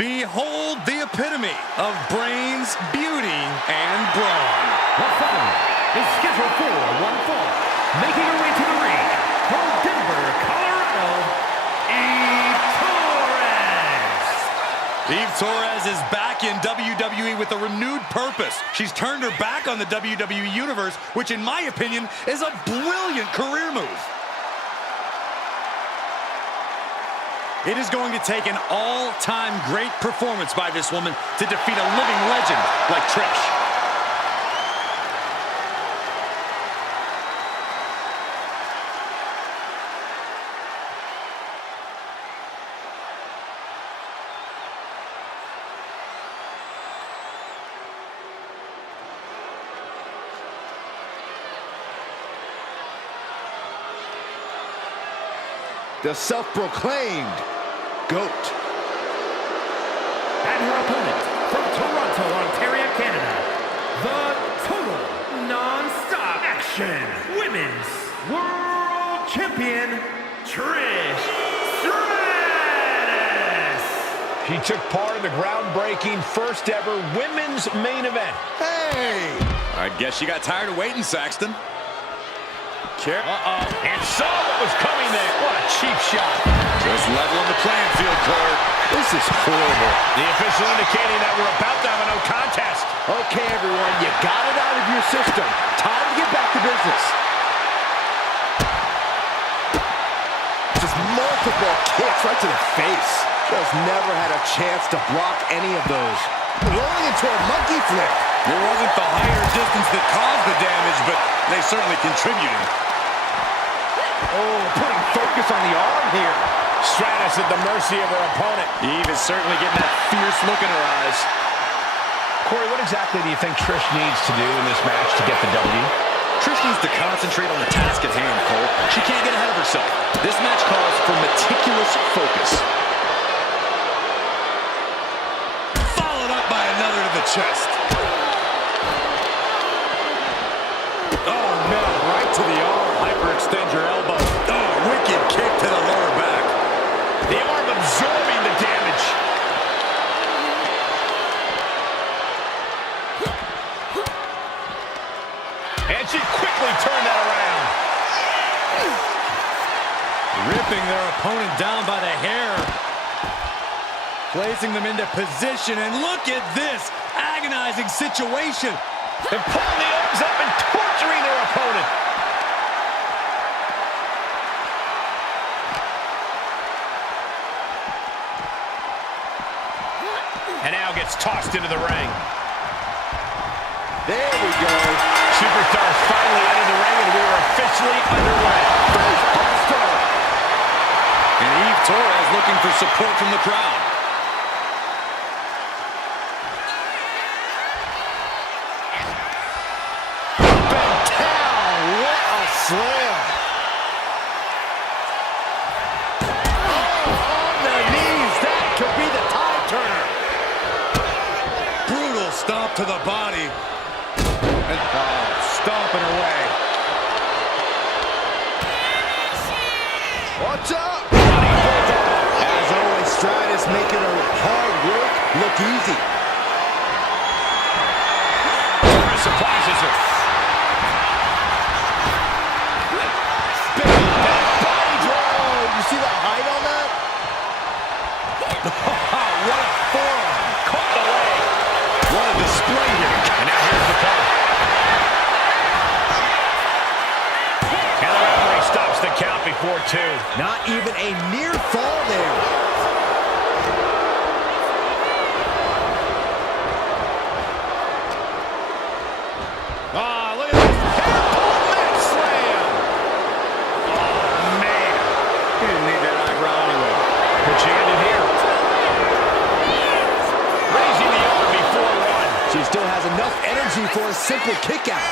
Behold the epitome of brains, beauty, and brawn. The following is scheduled for one fall, making her way to the ring from Denver, Colorado, Eve Torres. Eve Torres is back in WWE with a renewed purpose. She's turned her back on the WWE Universe, which in my opinion is a brilliant career move. It is going to take an all-time great performance by this woman to defeat a living legend like Trish. The self-proclaimed GOAT. And her opponent from Toronto, Ontario, Canada, the Total Non-Stop Action Women's World Champion, Trish Stratus. She took part in the groundbreaking first ever women's main event. Hey! I guess you got tired of waiting, Saxton. And saw what was coming there. What a cheap shot. Just leveling the playing field, Cole. This is horrible. The official indicating that we're about to have a no contest. Okay, everyone, you got it out of your system. Time to get back to business. Just multiple kicks right to the face. Just never had a chance to block any of those. Rolling into a monkey flip. It wasn't the higher distance that caused the damage, but they certainly contributed. Oh, putting focus on the arm here. Stratus at the mercy of her opponent. Eve is certainly getting that fierce look in her eyes. Corey, what exactly do you think Trish needs to do in this match to get the W? Trish needs to concentrate on the task at hand, Cole. She can't get ahead of herself. This match calls for meticulous focus. Followed up by another to the chest. Oh, no, right to the arm. Hyperextend your elbow. Oh, wicked kick to the lower back. The arm absorbing the damage. And she quickly turned that around. Ripping their opponent down by the hair. Placing them into position, and look at this agonizing situation. And pulling the arms up and torturing their opponent. And now gets tossed into the ring. There we go. Superstars finally out of the ring, and we are officially underway. And Eve Torres looking for support from the crowd. Slam. Oh, on the knees. That could be the tide turner. Brutal stomp to the body. And stomping away. Watch out. As always, Stratus making her hard work look easy. Torres surprises her. See that height on that? What a forearm. Caught the leg. What a display here. And now here's the cover. And the referee stops the count before 2. Not even a near fall there. Look at this. Hairpole neck slam. Oh, man. He didn't need that eyebrow anyway. But she ended here. Raising the arm before 1. She still has enough energy for a simple kick out.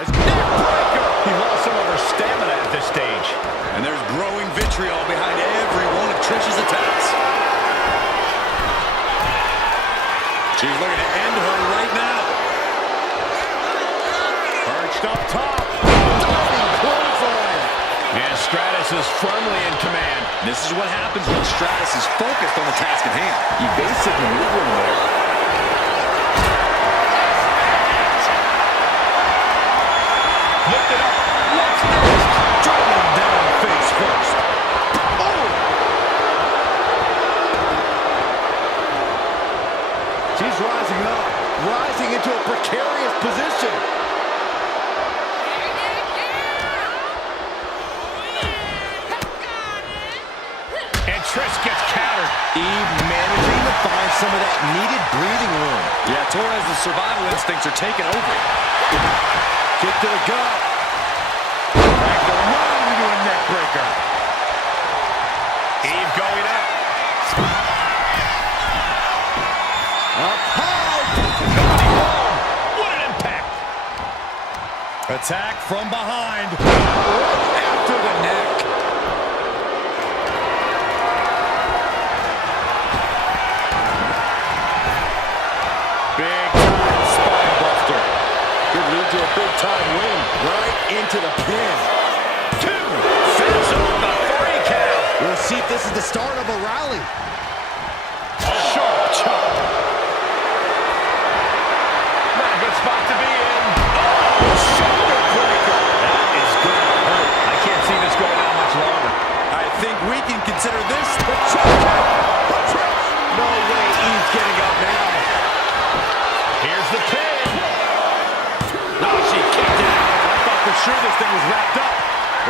He lost some of her stamina at this stage. And there's growing vitriol behind every one of Trish's attacks. She's looking to end her right now. Her Pushed up top. Diving clothesline. And Stratus is firmly in command. This is what happens when Stratus is focused on the task at hand. Evasive maneuvering there. Lift it up. What's next? Driving down face first. Oh! She's rising up. Rising into a precarious position. And Trish gets countered. Eve managing to find some of that needed breathing room. Yeah, Torres' survival instincts are taking over. Kick to the gut. Drag the run into a neck breaker. Eve going up. Up high. Nobody home. What an impact. Attack from behind. Right after the neck. Big time spine buster. Could lead to a big time win. Right into the pin. 2. Finish off the 3 count. We'll see if this is the start of a rally. Sharp chop. Not a good spot to be in. Oh, shoulder breaker. That is good. I can't see this going on much longer. I think we can consider this the choke. No way Eve's getting up now. Here's the pin. Oh, she kicked it out. I thought for sure this thing was wrapped up.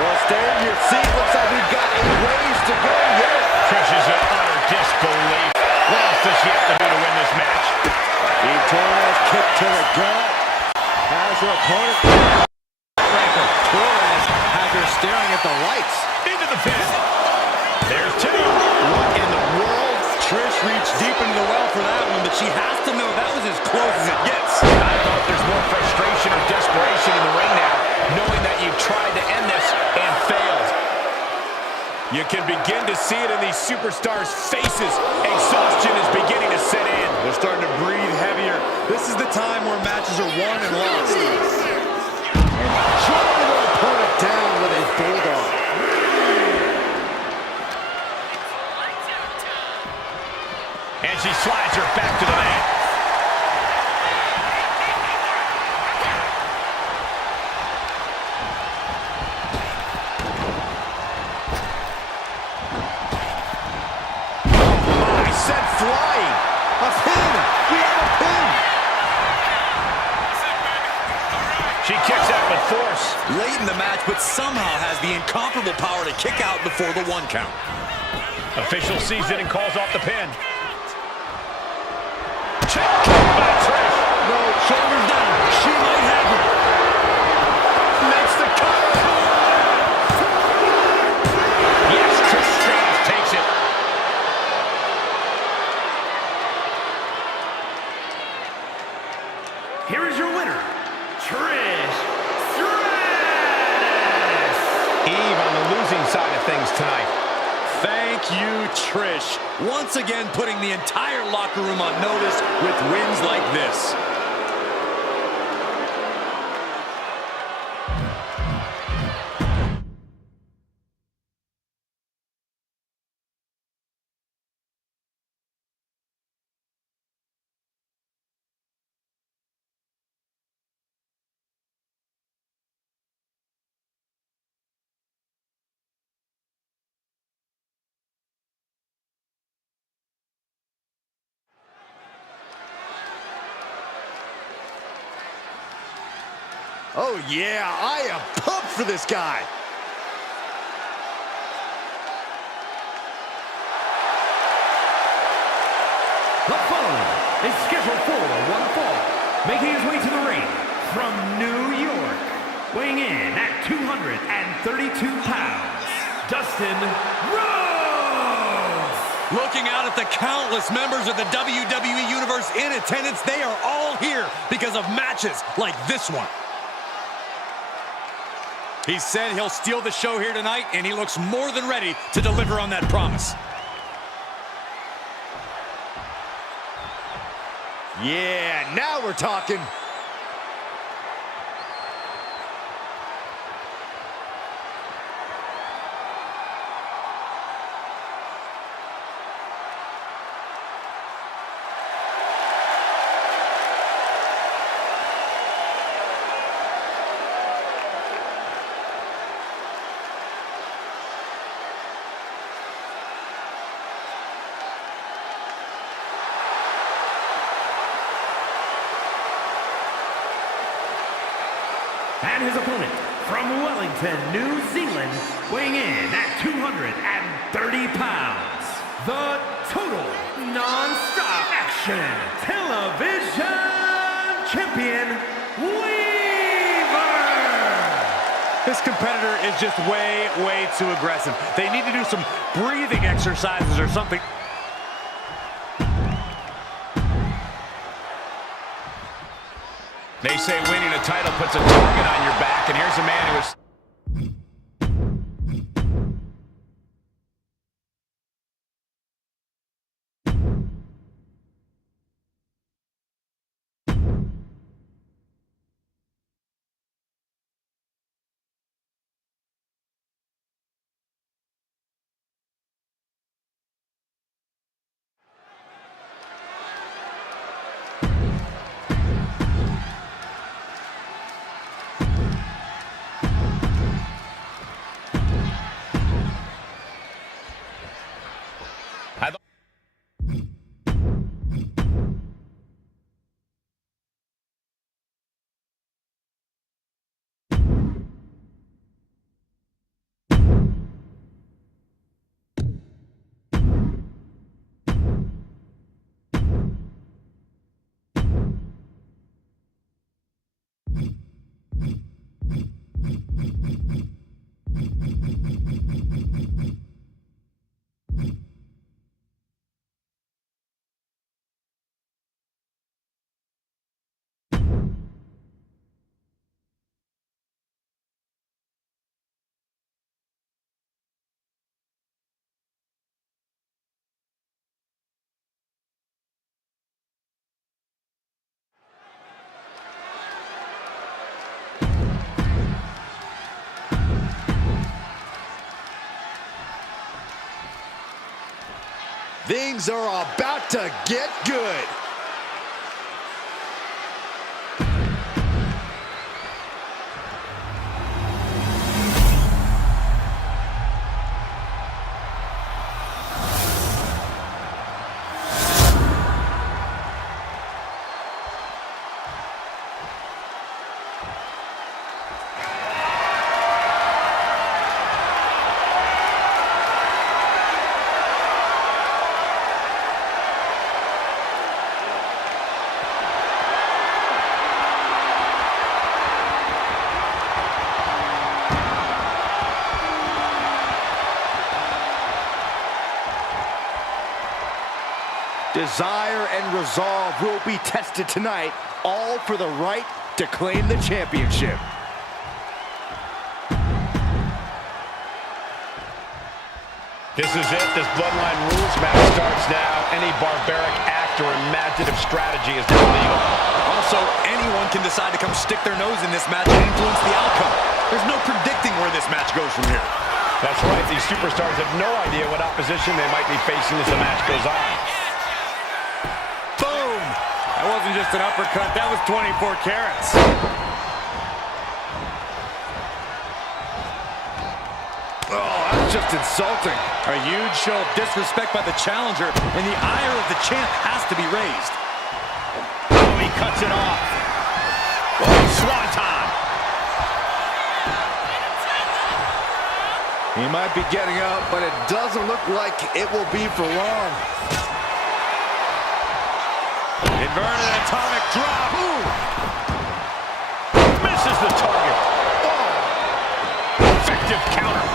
Well, stay in your seat. Looks like we've got a ways to go yet. Trish is in utter disbelief. What else does she have to do to win this match? Eve Torres kick to the gut. Has her opponent. Torres has her staring at the lights. Into the pin. There's 2. What in the world? Trish reached deep into the well for that one, but she has to know that was as close as it gets. I thought there's more frustration or desperation in the ring now, knowing that you've tried to end this and failed. You can begin to see it in these superstars' faces. Exhaustion is beginning to set in. They're starting to breathe heavier. This is the time where matches are won and lost. Driving her opponent down with a bulldog. And she slides her back to the mat. I said flying. A pin. We have a pin. She kicks out with force. Late in the match, but somehow has the incomparable power to kick out before the 1 count. Official sees it and calls off the pin. Check by Trish. No, shoulders down. She might have him. Makes the cover. Yes, Trish Stratus takes it. Here is your winner, Trish Stratus. Eve on the losing side of things tonight. Thank you, Trish. Once again, putting the entire locker room on notice with wins like this. Oh, yeah, I am pumped for this guy. The following is scheduled for one fall, making his way to the ring from New York, weighing in at 232 pounds, Dustin Rhodes. Looking out at the countless members of the WWE Universe in attendance, they are all here because of matches like this one. He said he'll steal the show here tonight, and he looks more than ready to deliver on that promise. Yeah, now we're talking. And his opponent from Wellington, New Zealand, weighing in at 230 pounds, the Total Non-Stop Action Television Champion, Weaver! This competitor is just way too aggressive. They need to do some breathing exercises or something. They say winning a title puts a target on your back, and here's a man who is... Things are about to get good. Desire and resolve will be tested tonight, all for the right to claim the championship. This is it. This Bloodline Rules match starts now. Any barbaric act or imaginative strategy is now legal. Also, anyone can decide to come stick their nose in this match and influence the outcome. There's no predicting where this match goes from here. That's right. These superstars have no idea what opposition they might be facing as the match goes on. Boom! That wasn't just an uppercut, that was 24 carats. Oh, that's just insulting. A huge show of disrespect by the challenger, and the ire of the champ has to be raised. Oh, he cuts it off. Oh, swanton. He might be getting up, but it doesn't look like it will be for long. Inverted atomic drop. Ooh. Misses the target. Oh. Effective counter.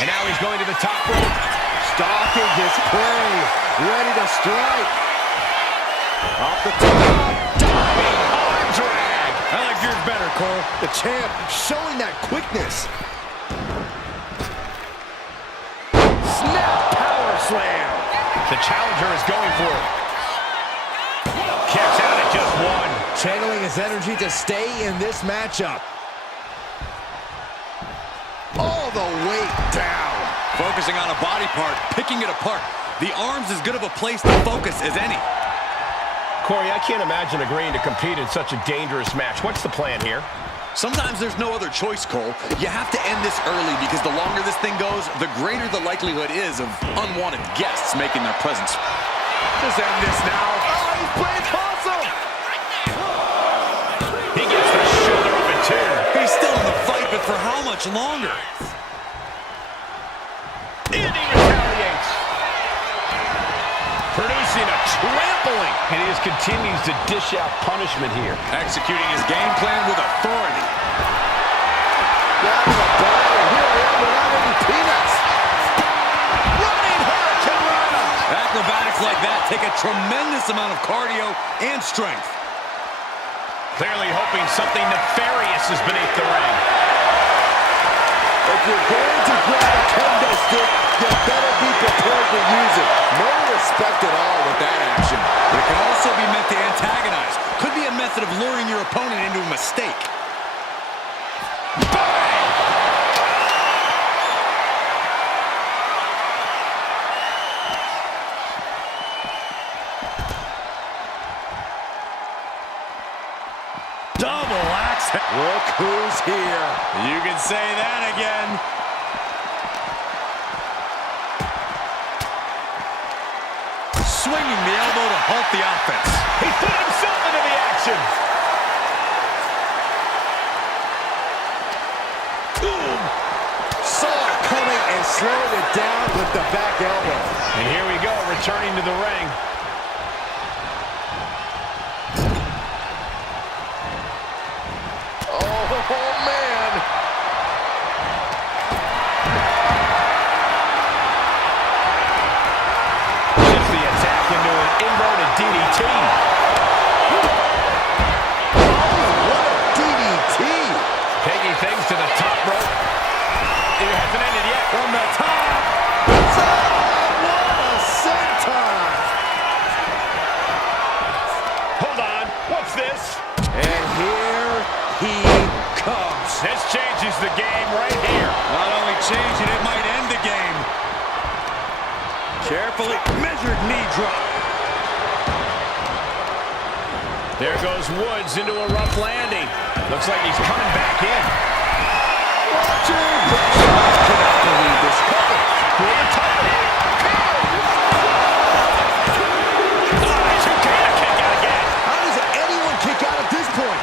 And now he's going to the top rope. Stalking his prey. Ready to strike. Off the top. Diving arm drag. I like yours better, Cole. The champ showing that quickness. Snap power slam. The challenger is going for it. Kicks out at just one. Channeling his energy to stay in this matchup. All the weight down. Focusing on a body part, picking it apart. The arm's as good of a place to focus as any. Corey, I can't imagine agreeing to compete in such a dangerous match. What's the plan here? Sometimes there's no other choice, Cole. You have to end this early because the longer this thing goes, the greater the likelihood is of unwanted guests making their presence. Just end this now. Oh, he's playing possum. for how much longer? And he retaliates. Producing a trampling. And he just continues to dish out punishment here. Executing his game plan with authority. Down to the ball. Here we are without any peanuts. Running Hurricane Rana. Acrobatics like that take a tremendous amount of cardio and strength. Clearly hoping something nefarious is beneath the ring. If you're going to grab a kendo stick, you better be prepared to use it. No respect at all with that action. But it can also be meant to antagonize. Could be a method of luring your opponent into a mistake. Double axe. Look who's here. You can say that again. Swinging the elbow to halt the offense. He put himself into the action. Boom. Saw it coming and slowed it down with the back elbow. And here we go, returning to the ring. Oh, man. Shifts the attack into an inverted DDT. What a DDT. Taking things to the top rope. It hasn't ended yet. From the top. What a senton. Hold on. What's this? And here he comes. This changes the game right here. Not only change it, it might end the game. Carefully measured knee drop. There goes Woods into a rough landing. Looks like he's coming back in. I cannot believe this. For the title. Kick out again. How does anyone kick out at this point?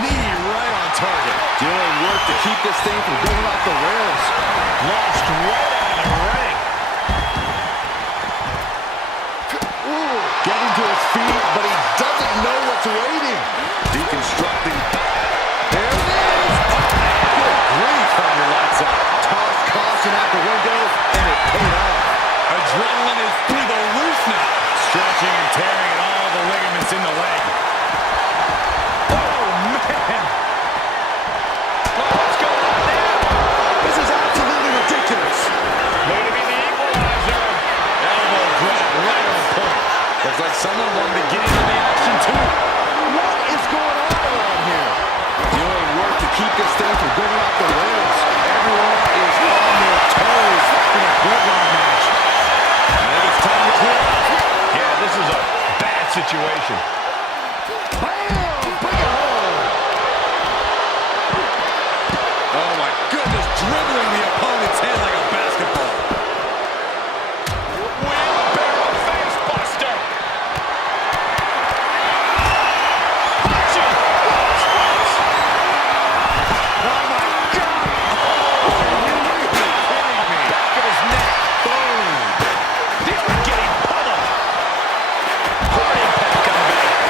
Knee right on target. Doing work to keep this thing from going off the rails. Launched right out of the ring. Ooh, getting to his feet, but he doesn't know what's waiting. Deconstructing. There it is. Good grief on your lights out. Tossed caution out the window, and it paid off. Adrenaline is through the roof now. Stretching and tearing at all the ligaments in the leg. Oh, man. What's going on now? This is absolutely ridiculous. Way to be the equalizer. Elbow drop right on point. Looks like someone wanted to get in on the action too. What is going on around here? Doing work to keep this thing from going off the rails. Everyone is on their toes in a bloodline match. I think it's time to clear out. Yeah, this is a bad situation. Bam! Bring it home! Oh my goodness, dribbling the opponent's head like a basketball. Wheelbarrow face buster. Punching. Oh my God! Back of his neck. Boom. The other getting pummeled. Hard impact on the back.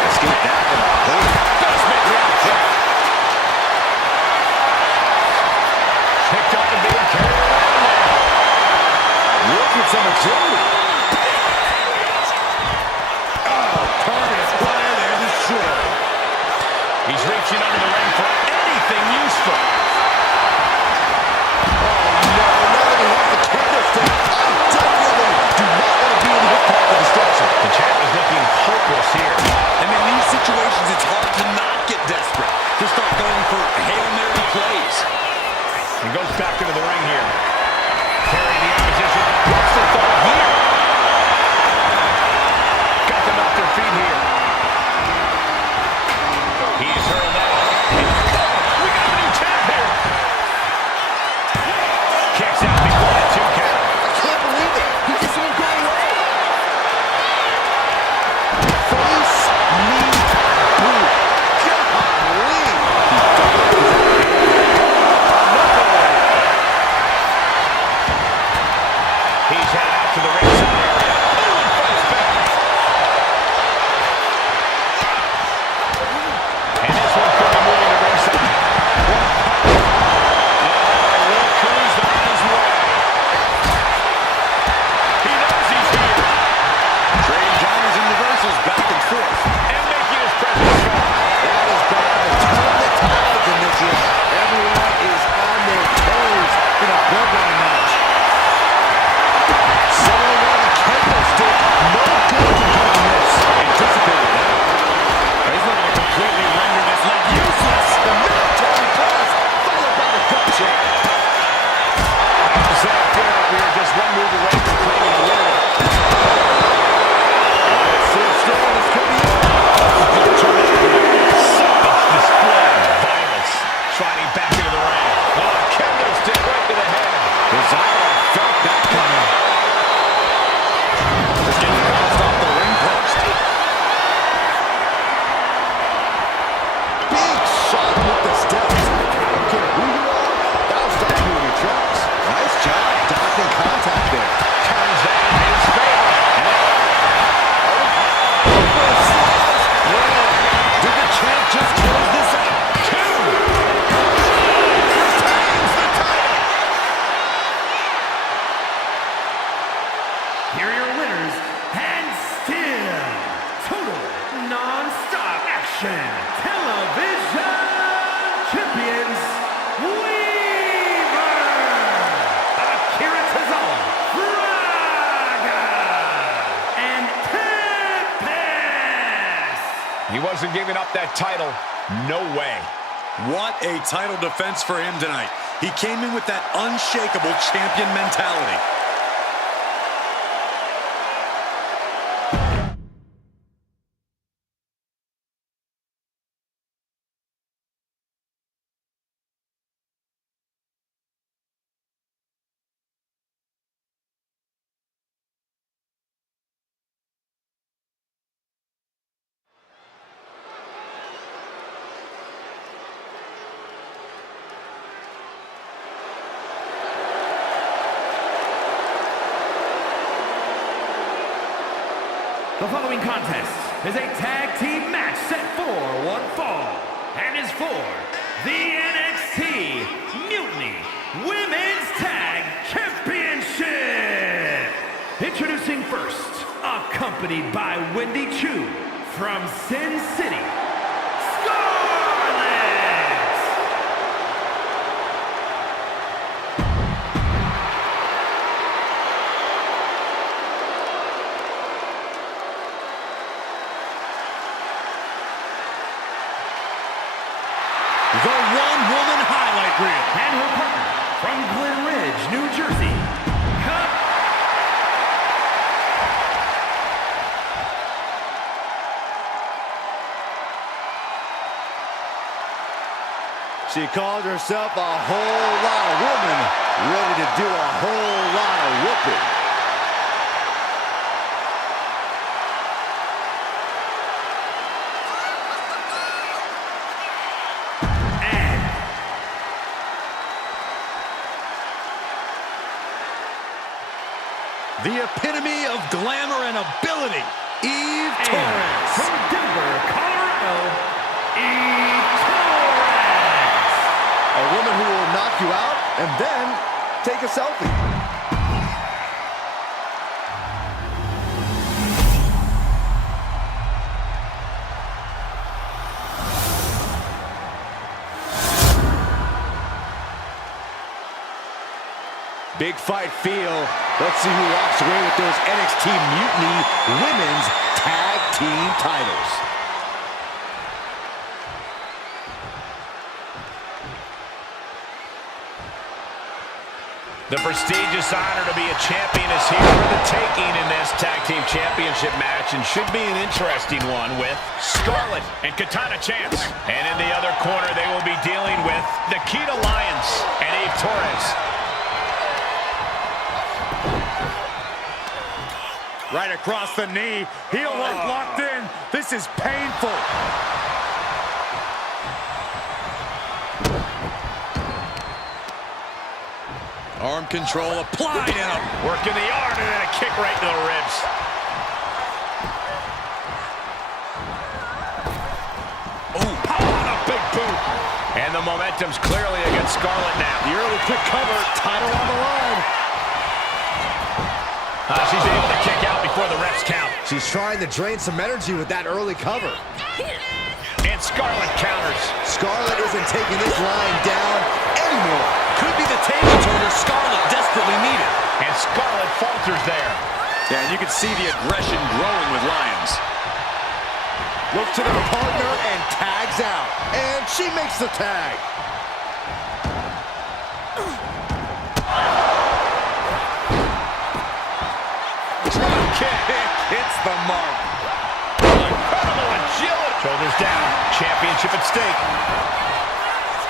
Action Television Champions, Weaver, Akira Tozawa, Braga, and Tempest. He wasn't giving up that title. No way. What a title defense for him tonight. He came in with that unshakable champion mentality. The following contest is a tag team match set for one fall and is for the NXT Mutiny Women's Tag Championship. Introducing first, accompanied by Wendy Chu from Sin City, Scarlett. The one-woman highlight reel. And her partner from Glen Ridge, New Jersey, She called herself a whole lot of woman, ready to do a whole lot of whooping. The epitome of glamour and ability, Eve and Torres. from Denver, Colorado, Eve Torres. A woman who will knock you out and then take a selfie. Big fight feel. Let's see who walks away with those NXT Mutiny Women's Tag Team titles. The prestigious honor to be a champion is here for the taking in this Tag Team Championship match, and should be an interesting one with Scarlett and Katana Chance. And in the other corner, they will be dealing with Nikita Lyons and Eve Torres. Right across the knee. Heel hook locked in. This is painful. Arm control applied and a Working the arm and then a kick right to the ribs. oh, a big boot. And the momentum's clearly against Scarlett now. The early quick cover, title on the line. She's able to kick out before the refs count. She's trying to drain some energy with that early cover. And Scarlett counters. Scarlett isn't taking this line down anymore. Could be the table turner Scarlett desperately needed. And Scarlett falters there. Yeah, and you can see the aggression growing with Lyons. Looks to their partner and tags out. And she makes the tag. Kick hits the mark. Incredible agility. Shoulders down. Championship at stake.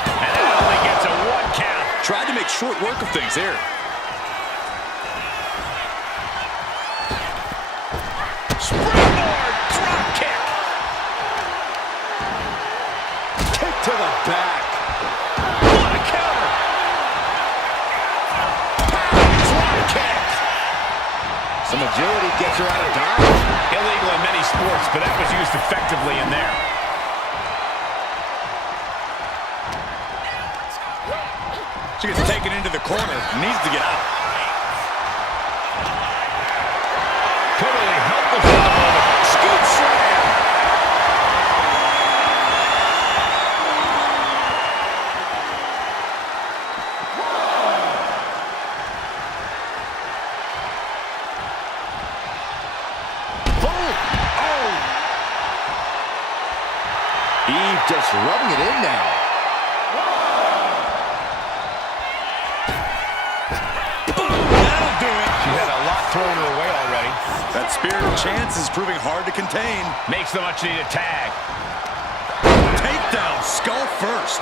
And that only gets a 1 count. Tried to make short work of things here. Springboard drop kick. Kick to the back. What a counter. Drop kick. Some agility gets her out of dodge. Illegal in many sports, but that was used effectively in there. She gets taken into the corner. Needs to get out. Totally helpless at the moment. Scoop slam. Eve just rubbing it in now. That'll do it. She had a lot thrown her way already. That spear of chance is proving hard to contain. Makes the much-needed tag. Takedown, skull first.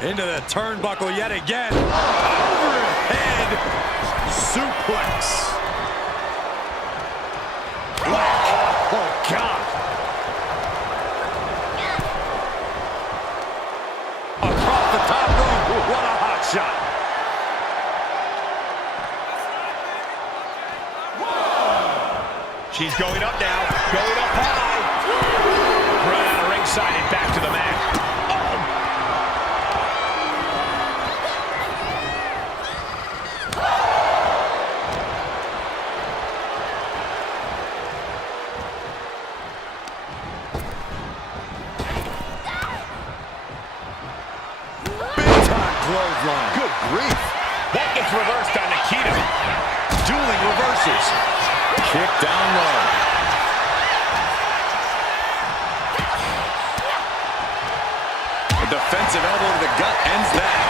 Into the turnbuckle yet again. Overhead suplex. Oh, God. Across the top rope. What a hot shot. She's going up now. Going up high. Run out of ringside and back to the mat. Clothesline. Good grief. That gets reversed on Nikita. Dueling reverses. Kick down low. A defensive elbow to the gut ends that.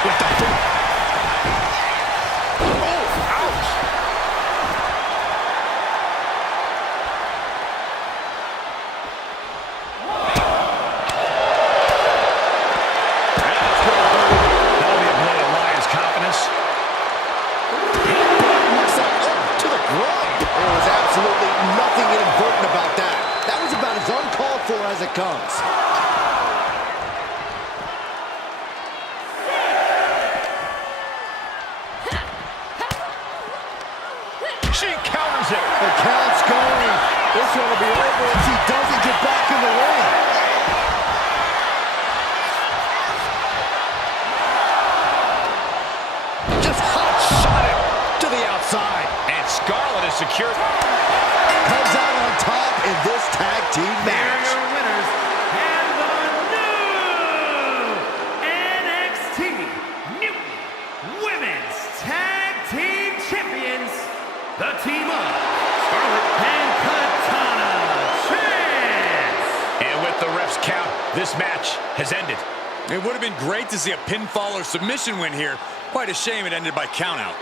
With the boot. Oh, ouch. That'll be a blow to Elias' confidence. To the groin. There was absolutely nothing inadvertent about that. That was about as uncalled for as it comes. She counters it. The count's going. This one will be over if she doesn't get back in the ring. Just hot shot it to the outside. And Scarlett is secured. Comes out on top in this tag team match. Your winners and the new NXT New Women's Tag Team Champions, the team of Scarlett and Katana Chance. And with the ref's count, this match has ended. It would have been great to see a pinfall or submission win here. Quite a shame it ended by countout.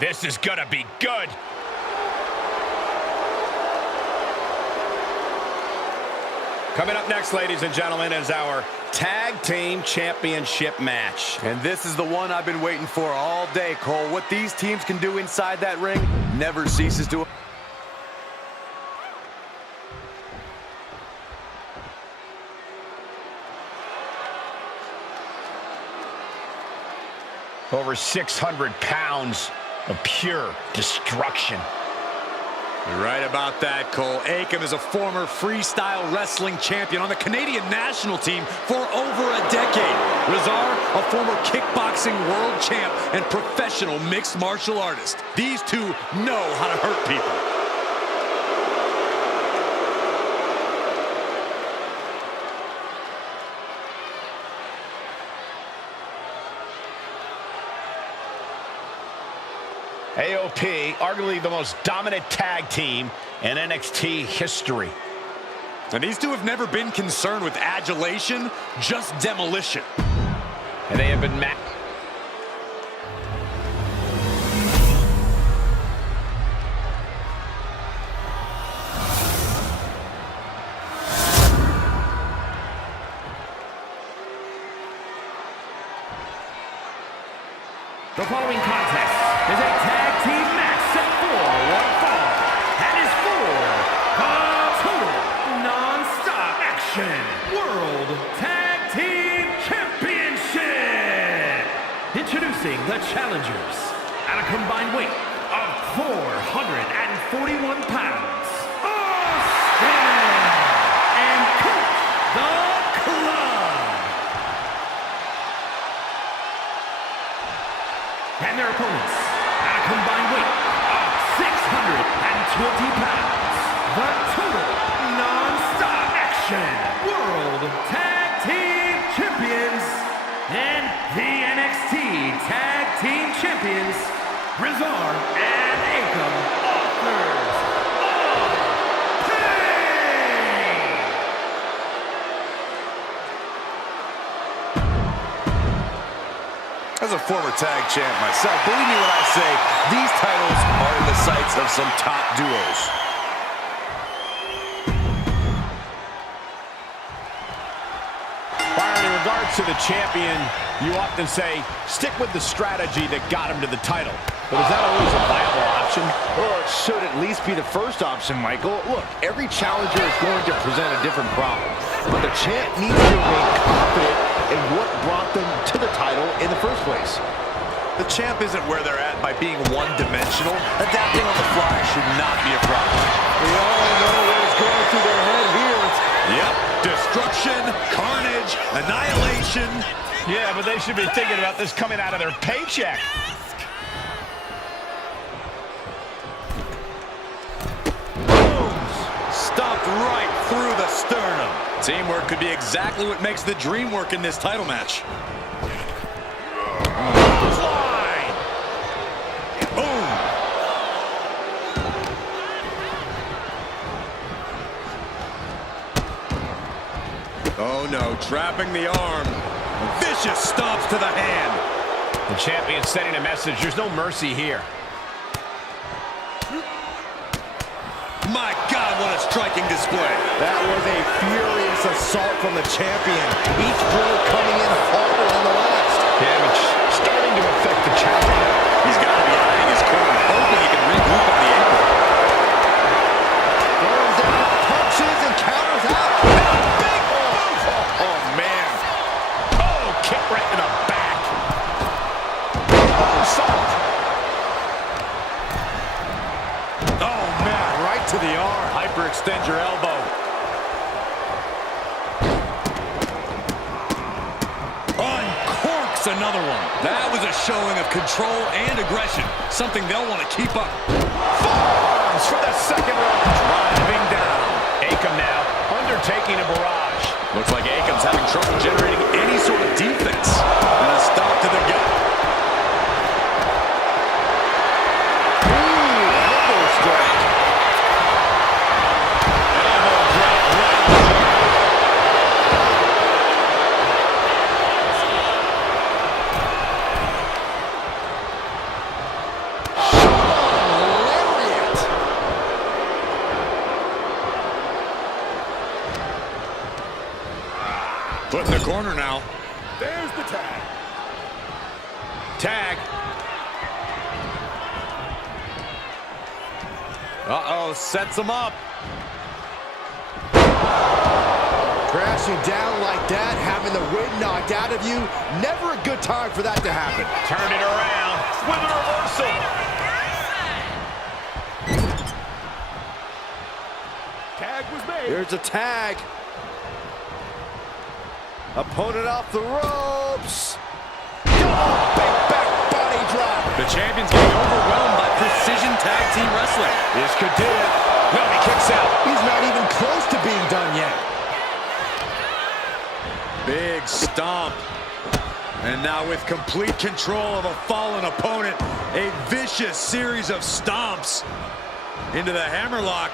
This is gonna be good. Coming up next, ladies and gentlemen, is our Tag Team Championship match. And this is the one I've been waiting for all day, Cole. What these teams can do inside that ring never ceases to... Over 600 pounds of pure destruction. You're right about that, Cole. Akam is a former freestyle wrestling champion on the Canadian national team for over a decade. Razar, a former kickboxing world champ and professional mixed martial artist. These two know how to hurt people. AOP, arguably the most dominant tag team in NXT history. And these two have never been concerned with adulation, just demolition. And they have been The following contest is a tag team match set for one fall and is for the total non-stop action World Tag Team Championship. Introducing the challengers at a combined weight of 441 pounds, Austin and Coach the Club. And their opponents at a combined weight of 620 pounds, the Total Non-Stop Action World Tag Team Champions and the NXT Tag Team Champions, Rizar and Akam, authors of Pain. As a former tag champ myself, believe me when I say these titles are in the sights of some top duos. Byron, in regards to the champion, you often say, stick with the strategy that got him to the title. But is that always a viable option? Well, it should at least be the first option, Michael. Look, every challenger is going to present a different problem. But the champ needs to remain confident in what brought them to the title in the first place. The champ isn't where they're at by being one-dimensional. Adapting on the fly should not be a problem. We all know what is going through their head here. Yep, destruction, carnage, annihilation. Yeah, but they should be thinking about this coming out of their paycheck. Stomped right through the sternum. Teamwork could be exactly what makes the dream work in this title match. Slide. Boom. Oh no, trapping the arm. Vicious stomps to the hand. The champion sending a message. There's no mercy here. My God, what a striking display. That was a furious assault from the champion. Each blow coming in harder than the last. Damage starting to affect the champion. He's got to be eyeing his corner, hoping he can regroup on the apron. Throws down, punches and counters out. Big move! Oh, man. Oh, kick right in the back. Oh, salt. Oh, man, right to the arm. Hyperextend your elbow. Uncorks another one. That was a showing of control and aggression, something they'll want to keep up. Forearms for the second round. Driving down. Akam now undertaking a barrage. Looks like Akam's having trouble generating any sort of defense. And a stop to the gut. Elbow strike. Elbow drop right. Lariat. Put in the corner now. There's the tag. Tag. Uh-oh, sets him up. Crashing down like that, having the wind knocked out of you, never a good time for that to happen. Turn it around with a reversal. Tag was made. Here's a tag. Opponent off the ropes. Oh, big back body drop. The champion's getting overwhelmed by precision tag team wrestling. This could do it. No, he kicks out. He's not even close to being done yet. Big stomp. And now with complete control of a fallen opponent, a vicious series of stomps into the hammerlock.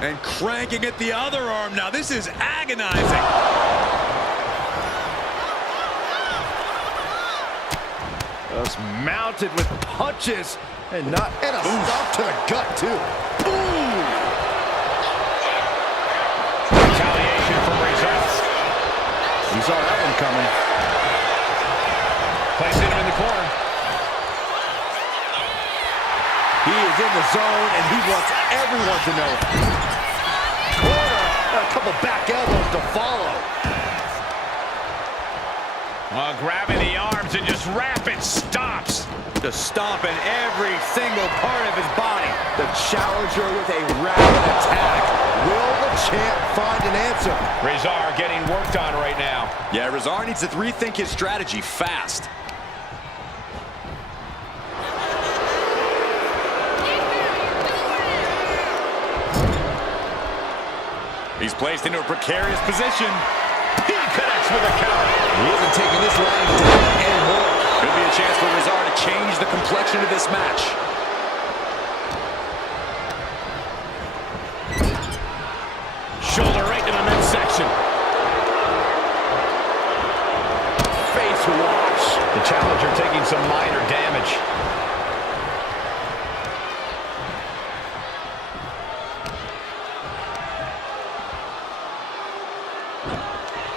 And cranking at the other arm. Now this is agonizing. Just mounted with punches and a stomp to the gut too. Ooh. Retaliation from Rizar. You saw that one coming. Placing him in the corner. He is in the zone, and he wants everyone to know it. Corner, a couple back elbows to follow. Grabbing the arms and and just rapid stops. Just stomping every single part of his body. The challenger with a rapid attack. Will the champ find an answer? Rezar getting worked on right now. Yeah, Rezar needs to rethink his strategy fast. He's placed into a precarious position. He connects with a counter. He isn't taking this lying down anymore. Could be a chance for Rezar to change the complexion of this match. Shoulder right in the midsection. Face wash. The challenger taking some minor damage.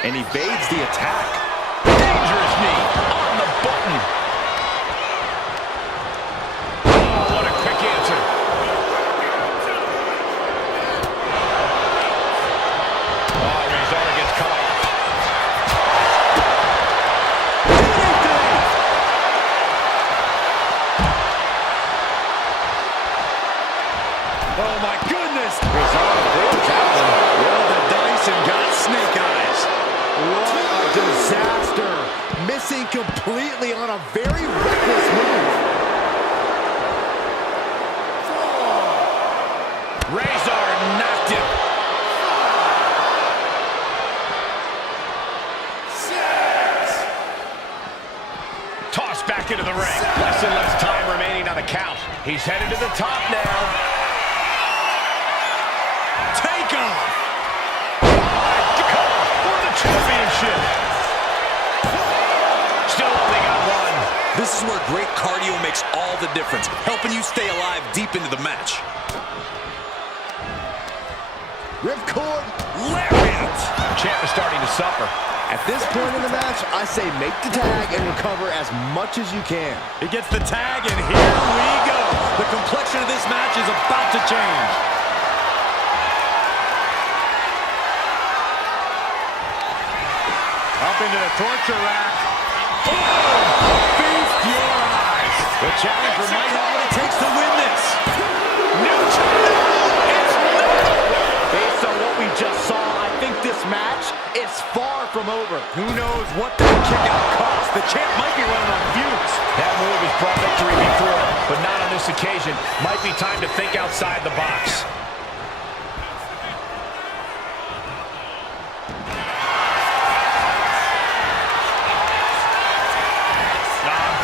And evades the attack. Dangerous knee on the button. Oh, what a quick answer. Oh, Rezar gets cut off. Oh my goodness! Rezar broke out. Rolled the dice and got snake eyes. What a disaster. Missing completely on a very reckless move. Rezar knocked him. 6. Tossed back into the ring. Less and less time remaining on the count. He's headed to the top now. Take off! For the championship. Still only got one. This is where great cardio makes all the difference, helping you stay alive deep into the match. Ripcord. Lariat! Champ is starting to suffer. At this point in the match, I say make the tag and recover as much as you can. He gets the tag, and here we go. The complexion of this match is about to change. Up into the torture rack. Oh! Feast your eyes. The challenger might have what it takes to win this. New title. It's not. Based on what we just saw, I think this match is far from over. Who knows what that kick out cost? The champ might be running on fumes. That move has brought victory before, but not on this occasion. Might be time to think outside the box.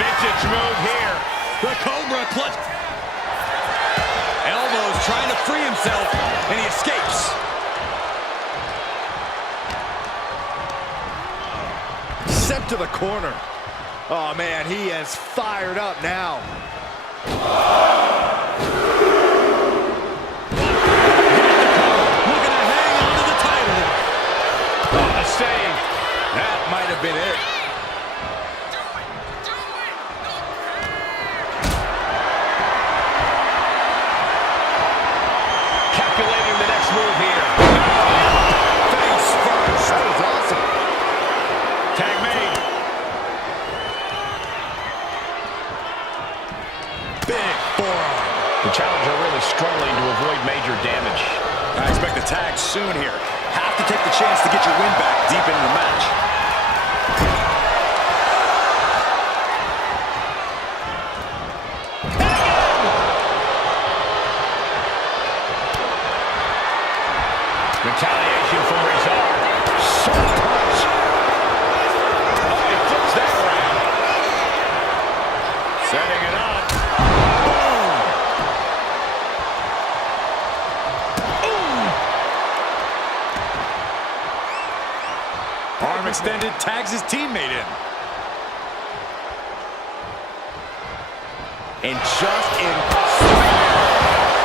Vintage move here. The Cobra clutch. Elbows trying to free himself, and he escapes. Sent to the corner. Oh, man, he is fired up now. Looking to hang on to the title. Oh, the save. That might have been it. Calculating the next move here. Face first. That was awesome. Tag made. Big forearm. The challenger really struggling to avoid major damage. I expect a tag soon here. Have to take the chance to get your win back deep into the match. Retaliation from Rezar. Short punch. Oh, he flips that around. Setting it up. Boom! Arm extended, tags his teammate in. And just in...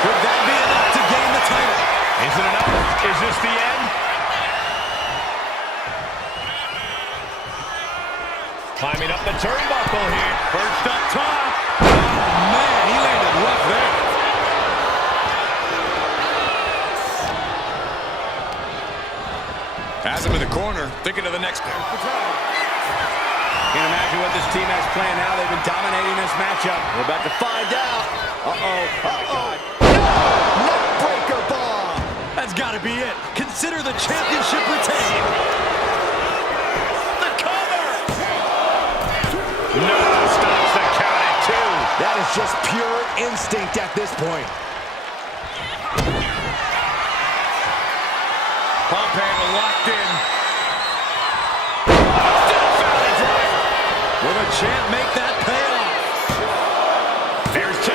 Could that be enough to gain the title? Is it enough? Is this the end? Climbing up the turnbuckle here. Perched up top. Oh, man, he landed rough there. Has him in the corner, thinking of the next. Can't imagine Watching what this team has planned now, they've been dominating this matchup. We're about to find out. God. No! Neckbreaker bomb! That's got to be it. Consider the championship retained. The cover! No, stops the count at 2. That is just pure instinct at this point. Pump handle locked in. Will the champ make that payoff? There's 2.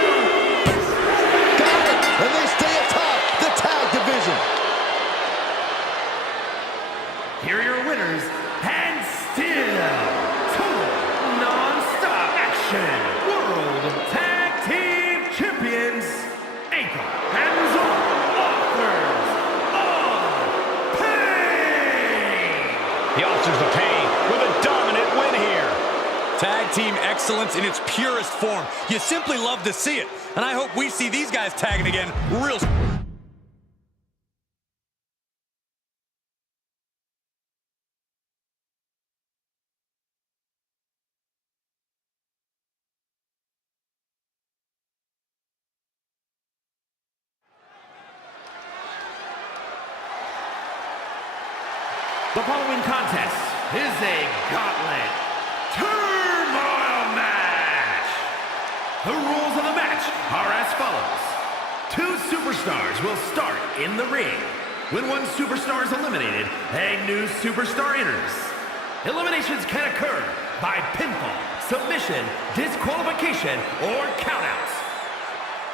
Got it! And they stay atop the tag division. Here are your winners, and still total non-stop action World Tag Team Champions, Ankle and Zone, authors of pain. The Officers of Pain with a dominant win here. Tag team excellence in its purest form. You simply love to see it. And I hope we see these guys tagging again real soon. The following contest is a gauntlet turmoil match. The rules of the match are as follows. 2 superstars will start in the ring. When one superstar is eliminated, a new superstar enters. Eliminations can occur by pinfall, submission, disqualification, or countouts.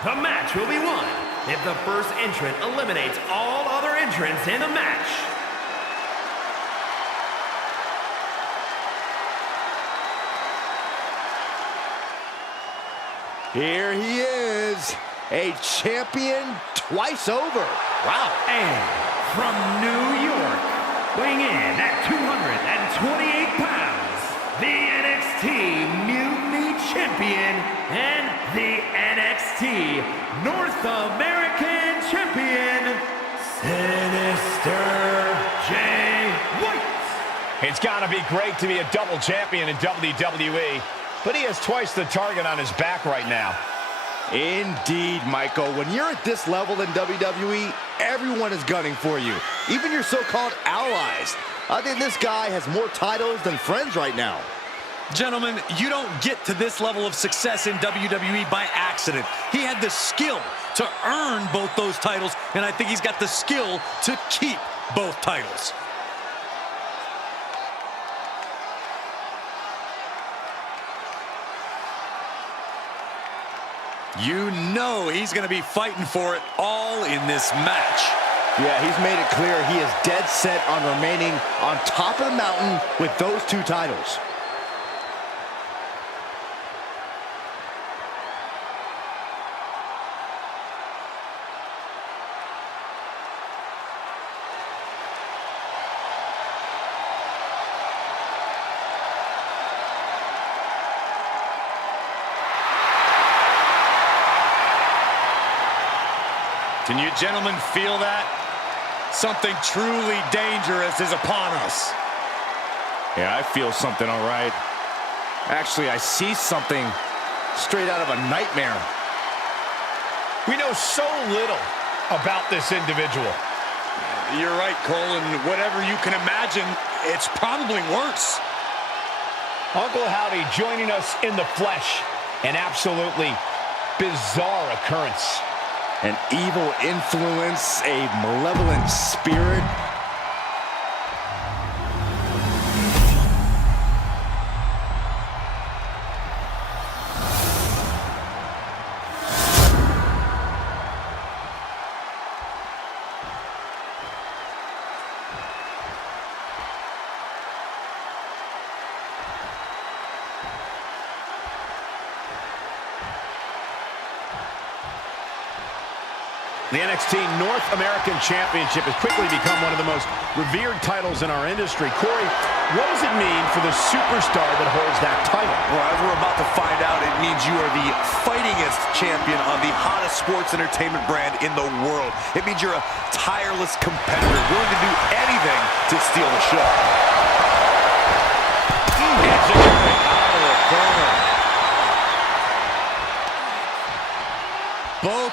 The match will be won if the first entrant eliminates all other entrants in the match. Here he is, a champion twice over. Wow. And from New York, weighing in at 228 pounds, the NXT Mutiny Champion and the NXT North American Champion, Sinister Jay White. It's got to be great to be a double champion in WWE, but he has twice the target on his back right now. Indeed, Michael. When you're at this level in WWE, everyone is gunning for you, even your so-called allies. I think this guy has more titles than friends right now. Gentlemen, you don't get to this level of success in WWE by accident. He had the skill to earn both those titles, and I think he's got the skill to keep both titles. You know he's going to be fighting for it all in this match. Yeah, he's made it clear he is dead set on remaining on top of the mountain with those 2 titles. Can you gentlemen feel that? Something truly dangerous is upon us. Yeah, I feel something all right. Actually, I see something straight out of a nightmare. We know so little about this individual. You're right, Cole, and whatever you can imagine, it's probably worse. Uncle Howdy joining us in the flesh. An absolutely bizarre occurrence. An evil influence, a malevolent spirit. The NXT North American Championship has quickly become one of the most revered titles in our industry. Corey, what does it mean for the superstar that holds that title? Well, as we're about to find out, it means you are the fightingest champion on the hottest sports entertainment brand in the world. It means you're a tireless competitor, willing to do anything to steal the show. Executing out of the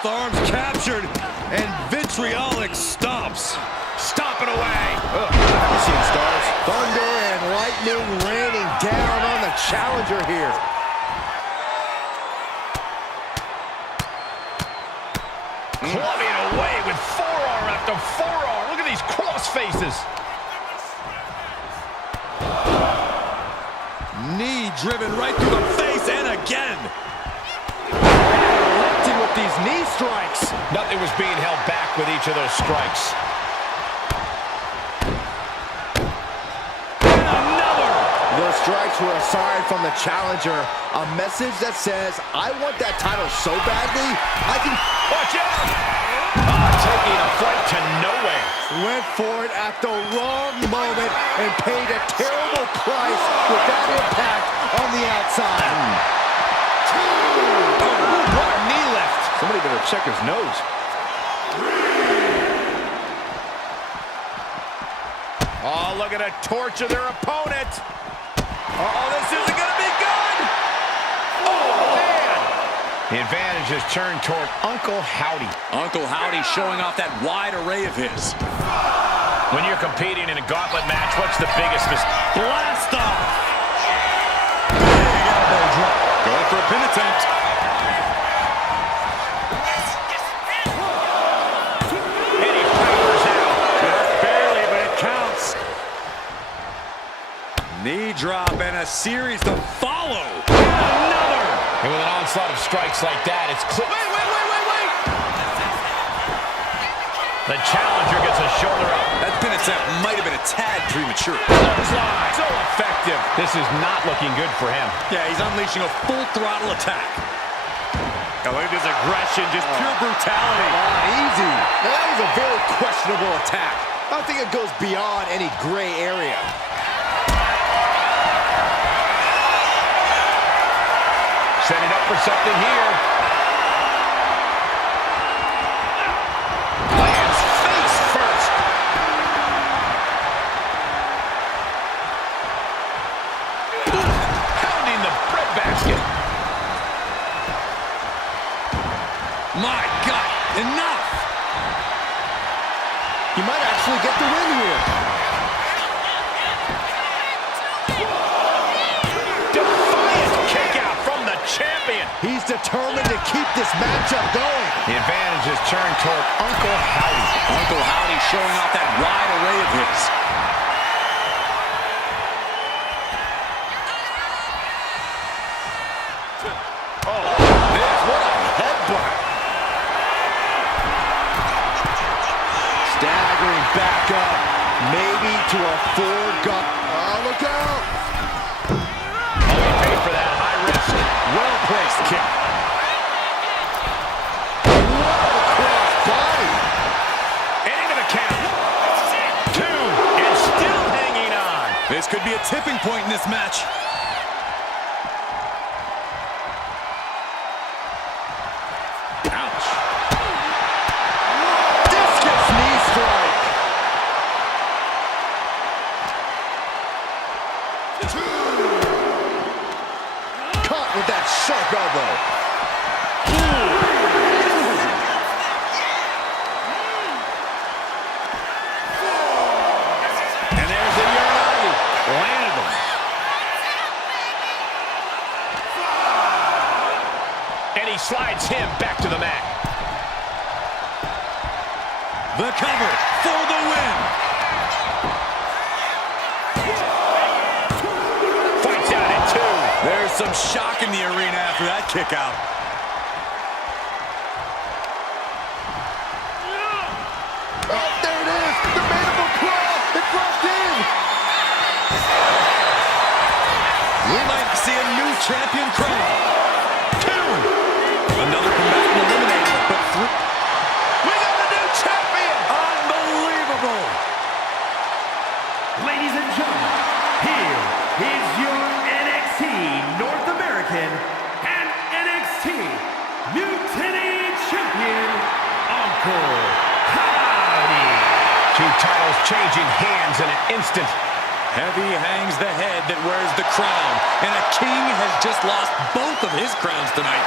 Both arms captured, and vitriolic stops. Stomping away. You see the stars? Thunder and lightning raining down on the challenger here. Clubbing away with forearm after forearm. Look at these cross faces. Knee driven right through the face, and again. Lifting with these knee strikes. Nothing was being held back with each of those strikes. And another. Those strikes were a sign from the challenger. A message that says, I want that title so badly, I can... Watch out! Taking a flight to nowhere. Went for it at the wrong moment and paid a terrible price with that impact on the outside. Oh, what a knee lift. Somebody better check his nose. Oh, look at a torture their opponent. Oh, this isn't going to be good. Oh, man. The advantage has turned toward Uncle Howdy. Uncle Howdy showing off that wide array of his. When you're competing in a gauntlet match, what's the biggest mistake? Blast off. Big elbow drop. Going for a pin attempt. And he powers out. Just barely, but it counts. Knee drop and a series to follow. And another. And with an onslaught of strikes like that, it's clear. Wait. The challenger gets a shoulder up. That pin attempt might have been a tad premature. Clothesline. So effective. This is not looking good for him. Yeah, he's unleashing a full throttle attack. Oh, look at this aggression, just pure brutality. Easy. Now, that was a very questionable attack. I don't think it goes beyond any gray area. Setting up for something here. Lands face first. Pounding the breadbasket. My God, enough! He might actually get the win here. Defiant kick out from the champion. He's determined to keep this matchup going. The advantage is turned toward Uncle Howdy. Uncle Howdy showing off that wide array of his. What a headbutt. Staggering back up, maybe to a forward gut. Oh, look out. Oh, he paid for that high risk. Well-placed kick. Across body. And into the count. 2, and still hanging on. This could be a tipping point in this match. Ouch. Discus knee strike. Caught with that sharp elbow. And there's the Uranagi. Landed him. And he slides him back to the mat. The cover for the win. Fights out at 2. There's some shock in the arena after that kick out. Oh, there it is. The mandible claw. It's locked in. We might see a new champion crowned. 2. Another combatant eliminated, but 3. We got a new champion. Unbelievable. Ladies and gentlemen, here is your NXT North American and NXT New TNA Champion, Uncle Howdy. 2 titles changing hands in an instant. Heavy hangs the head that wears the crown, and a king has just lost both of his crowns tonight.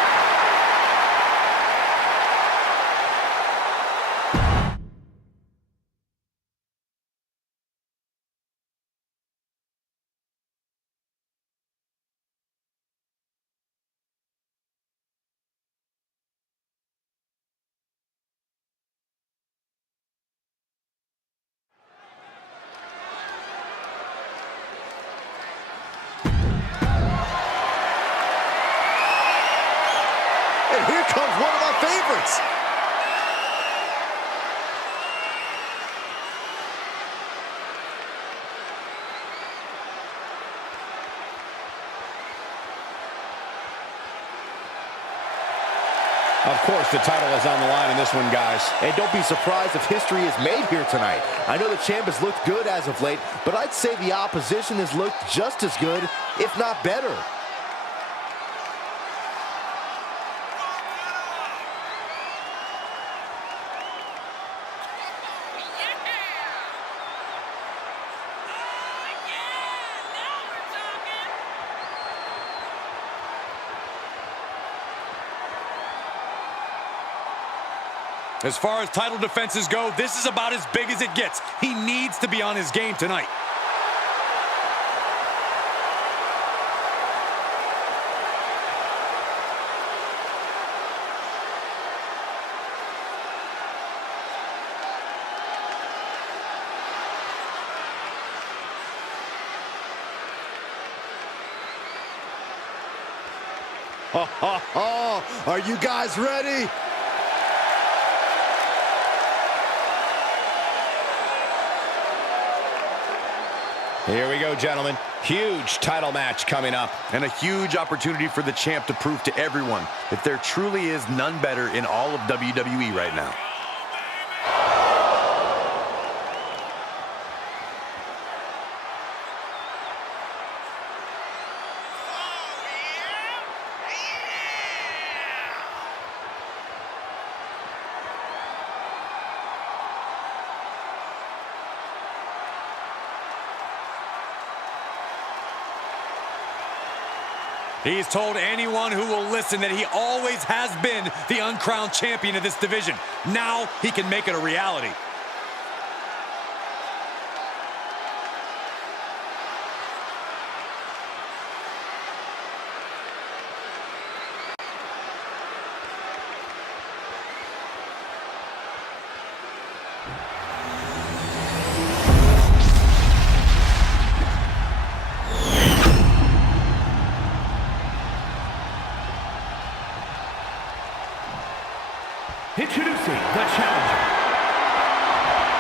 one of my favorites. Of course, the title is on the line in this one, guys. And don't be surprised if history is made here tonight. I know the champ has looked good as of late, but I'd say the opposition has looked just as good, if not better. As far as title defenses go, this is about as big as it gets. He needs to be on his game tonight. Are you guys ready? Here we go, gentlemen. Huge title match coming up. And a huge opportunity for the champ to prove to everyone that there truly is none better in all of WWE right now. He's told anyone who will listen that he always has been the uncrowned champion of this division. Now he can make it a reality. Introducing the challenger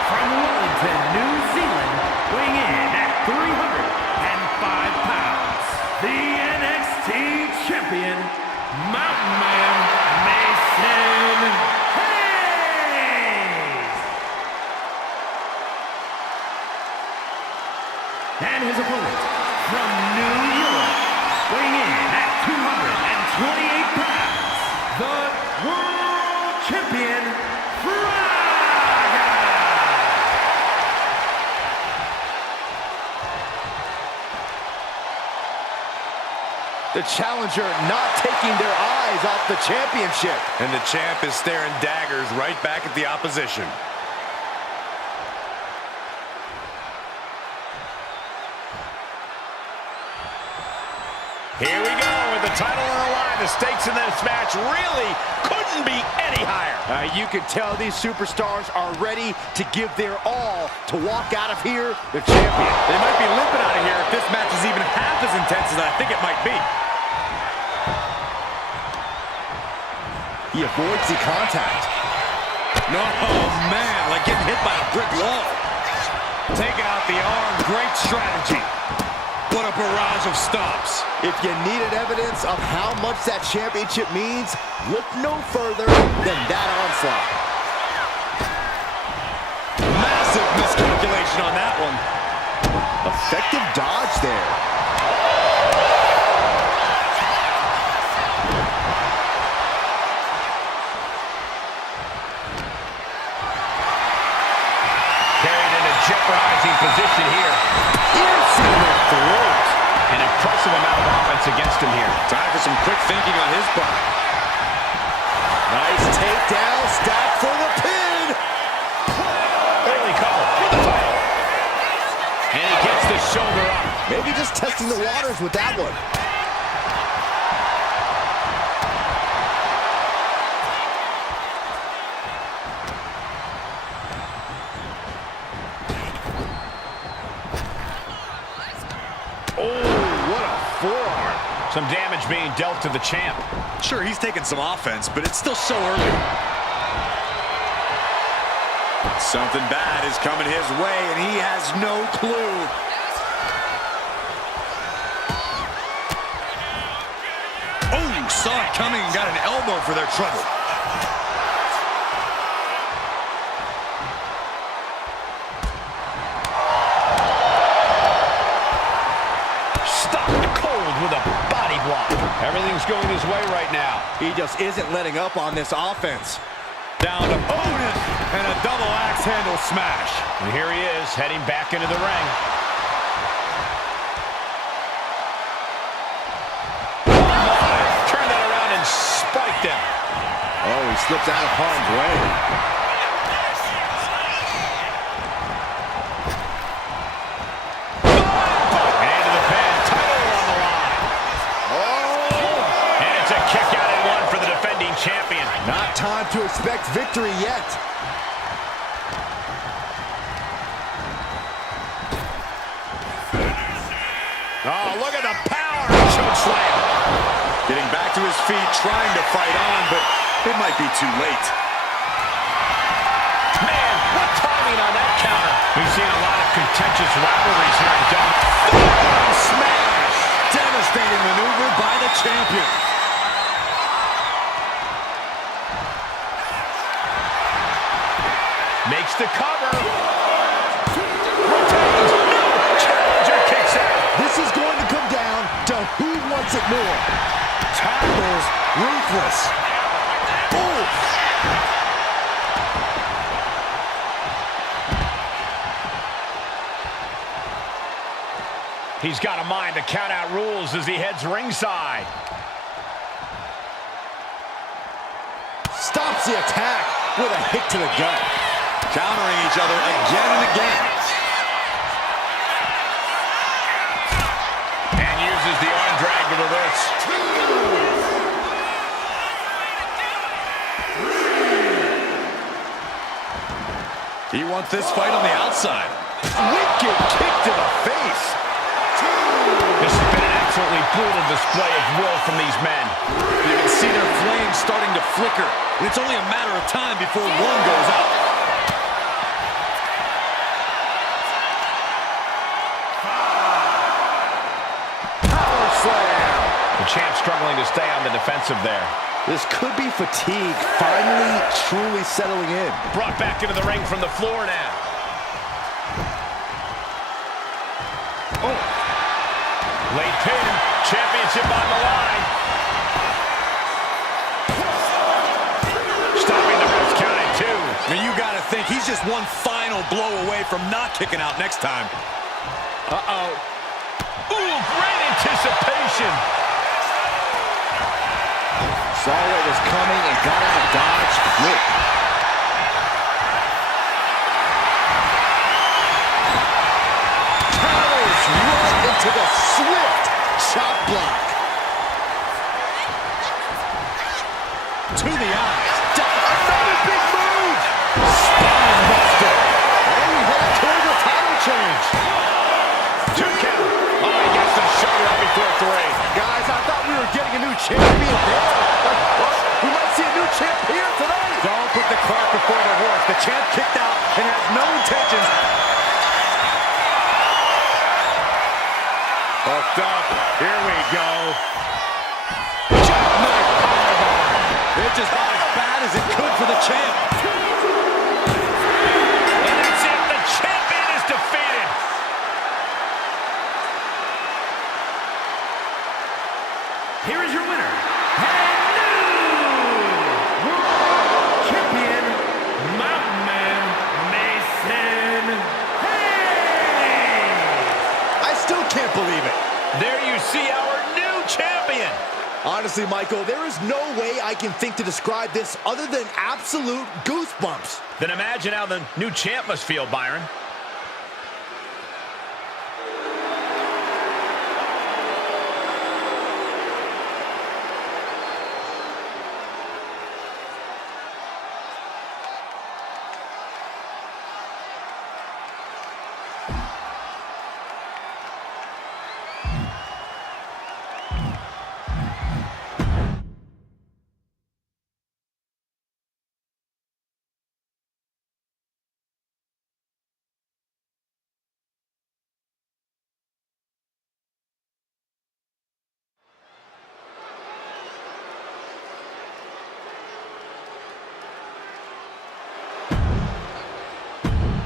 from Wellington, New Zealand, weighing in at 305 pounds, the NXT champion, Mountain Man Mason Hayes. And his opponent from New York, weighing in at 228 pounds, the World Champion, Braga! The challenger not taking their eyes off the championship. And the champ is staring daggers right back at the opposition. Here we go with the title on the line. The stakes in this match really couldn't be any higher. You can tell these superstars are ready to give their all to walk out of here the champion. They might be limping out of here if this match is even half as intense as I think it might be. He avoids the contact. No, man, like getting hit by a brick wall. Taking out the arm, great strategy. What a barrage of stomps. If you needed evidence of how much that championship means, look no further than that onslaught. Massive miscalculation on that one. Effective dodge there. Carried in a jeopardizing position here. Piercing the throat. An impressive amount of offense against him here. Time for some quick thinking on his part. Nice takedown, stack for the pin. Early cover for the title. And he gets the shoulder up. Maybe just testing the waters with that one. Some damage being dealt to the champ. Sure, he's taking some offense, but it's still so early. Something bad is coming his way, and he has no clue. Oh, saw it coming and got an elbow for their trouble. Stopped cold with a body block. Everything's going his way right now. He just isn't letting up on this offense. Down to Otis, and a double axe handle smash. And here he is, heading back into the ring. Turned that around and spiked him. Oh, he slips out of harm's way. And into the pin, title on the line. Oh! And it's a kick out at one for the defending champion. Not time to expect victory yet. Oh, look at the power. Choke slam. Getting back to his feet, trying to fight on, but it might be too late. Man, what timing on that counter. We've seen a lot of contentious rivalries here in WWE. Smash! Devastating maneuver by the champion. Makes the cover. Rotates. No! Challenger kicks out. This is going to come down to who wants it more. Tackles ruthless. Oof. He's got a mind to count out rules as he heads ringside. Stops the attack with a hit to the gut. Countering each other again and again. And uses the arm drag to reverse. He wants this fight on the outside. Wicked kick to the face. This has been an absolutely brutal display of will from these men. You can see their flames starting to flicker, and it's only a matter of time before one goes out. Power slam. The champ struggling to stay on the defensive there. This could be fatigue finally truly settling in. Brought back into the ring from the floor now. Oh. Late pin. Championship on the line. Stopping the ref's count at 2. I mean, you got to think he's just one final blow away from not kicking out next time. Uh-oh. Ooh, great anticipation. Saw what was coming and got out of dodge quick. Powers right into the swift chop block. To the eyes. Another big move. Spine buster. And we head toward the title change. 2 count. Oh, he gets the shoulder up before 3. Guys, I thought we were getting a new champion there. We might see a new champ here tonight. Don't put the cart before the horse. The champ kicked out and has no intentions. Hooked up. Here we go. Jackknife powerbomb. It's just about as bad as it could for the champ. And that's it. The champion is defeated. Here is your winner, and new World Champion, Mountain Man Mason Hayes. I still can't believe it. There you see our new champion. Honestly, Michael, there is no way I can think to describe this other than absolute goosebumps. Then imagine how the new champ must feel, Byron.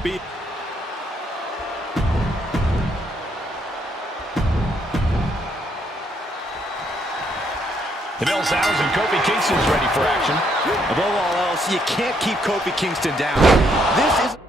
be. The bell's out and Kofi Kingston's ready for action. Above all else, you can't keep Kofi Kingston down. This is...